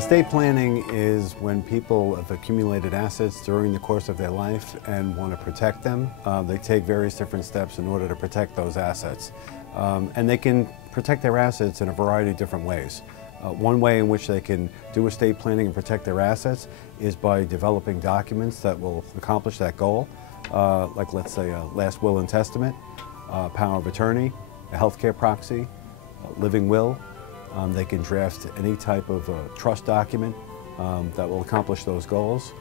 Estate planning is when people have accumulated assets during the course of their life and want to protect them. They take various different steps in order to protect those assets. And they can protect their assets in a variety of different ways. One way in which they can do estate planning and protect their assets is by developing documents that will accomplish that goal, like let's say a last will and testament, power of attorney, a healthcare proxy, a living will. They can draft any type of trust document that will accomplish those goals,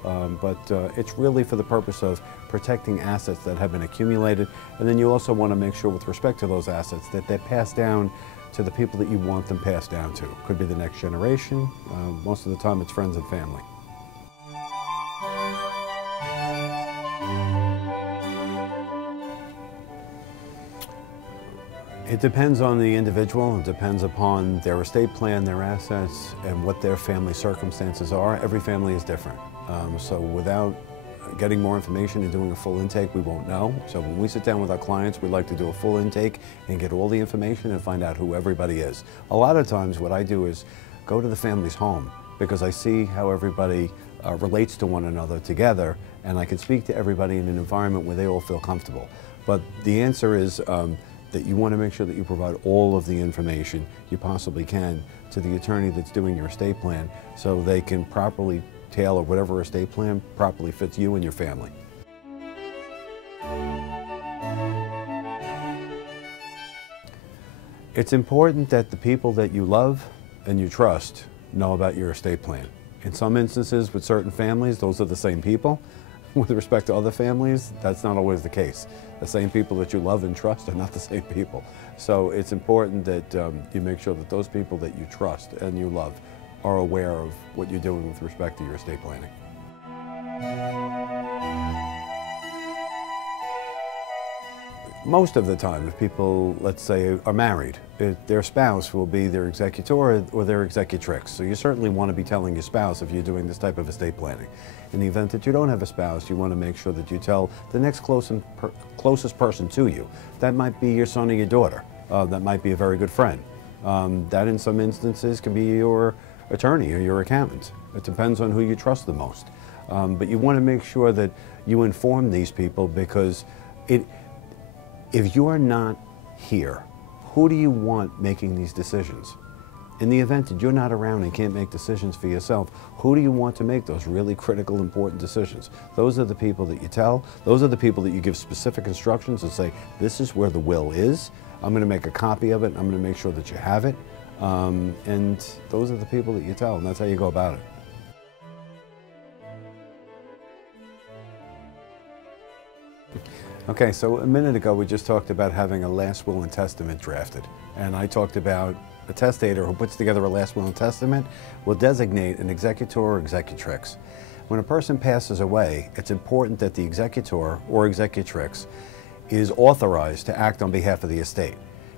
but it's really for the purpose of protecting assets that have been accumulated. And then you also want to make sure with respect to those assets that they're passed down to the people that you want them passed down to. Could be the next generation. Most of the time it's friends and family. It depends on the individual. It depends upon their estate plan, their assets, and what their family circumstances are. Every family is different. So without getting more information and doing a full intake, we won't know. So when we sit down with our clients, we like to do a full intake and get all the information and find out who everybody is. A lot of times what I do is go to the family's home because I see how everybody relates to one another together, and I can speak to everybody in an environment where they all feel comfortable. But the answer is that you want to make sure that you provide all of the information you possibly can to the attorney that's doing your estate plan so they can properly tailor whatever estate plan properly fits you and your family. It's important that the people that you love and you trust know about your estate plan. In some instances with certain families, those are the same people. With respect to other families, that's not always the case. The same people that you love and trust are not the same people. So it's important that you make sure that those people that you trust and you love are aware of what you're doing with respect to your estate planning. Most of the time, if people, let's say, are married, their spouse will be their executor or their executrix. So you certainly want to be telling your spouse if you're doing this type of estate planning. In the event that you don't have a spouse, you want to make sure that you tell the next closest person to you. That might be your son or your daughter. That might be a very good friend. That in some instances can be your attorney or your accountant. It depends on who you trust the most. But you want to make sure that you inform these people because if you're not here, who do you want making these decisions? In the event that you're not around and can't make decisions for yourself, who do you want to make those really critical, important decisions? Those are the people that you tell. Those are the people that you give specific instructions and say, this is where the will is. I'm going to make a copy of it. I'm going to make sure that you have it. And those are the people that you tell, and that's how you go about it. Okay, so a minute ago we just talked about having a last will and testament drafted. And I talked about a testator who puts together a last will and testament will designate an executor or executrix. When a person passes away, it's important that the executor or executrix is authorized to act on behalf of the estate.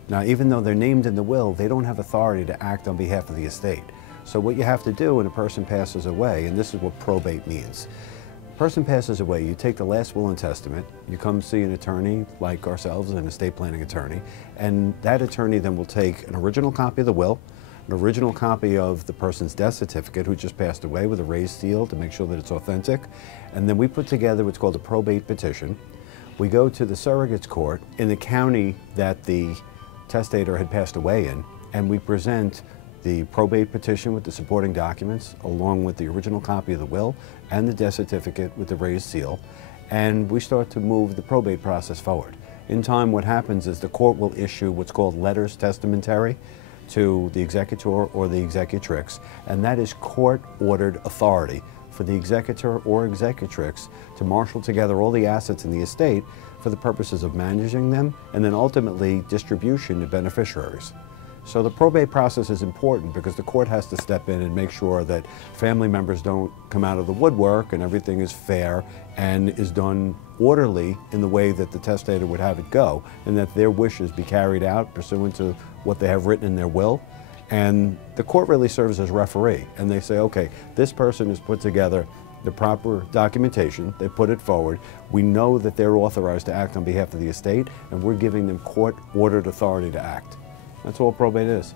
Now, even though they're named in the will, they don't have authority to act on behalf of the estate. So what you have to do when a person passes away, and this is what probate means. Person passes away, you take the last will and testament, you come see an attorney like ourselves, an estate planning attorney, and that attorney then will take an original copy of the will, an original copy of the person's death certificate who just passed away with a raised seal to make sure that it's authentic, and then we put together what's called a probate petition. We go to the surrogate's court in the county that the testator had passed away in, and we present the probate petition with the supporting documents along with the original copy of the will and the death certificate with the raised seal, and we start to move the probate process forward. In time, what happens is the court will issue what's called letters testamentary to the executor or the executrix, and that is court-ordered authority for the executor or executrix to marshal together all the assets in the estate for the purposes of managing them and then ultimately distribution to beneficiaries. So the probate process is important because the court has to step in and make sure that family members don't come out of the woodwork and everything is fair and is done orderly in the way that the testator would have it go, and that their wishes be carried out pursuant to what they have written in their will. And the court really serves as referee, and they say, okay, this person has put together the proper documentation, they put it forward, we know that they're authorized to act on behalf of the estate, and we're giving them court-ordered authority to act. That's all probate is.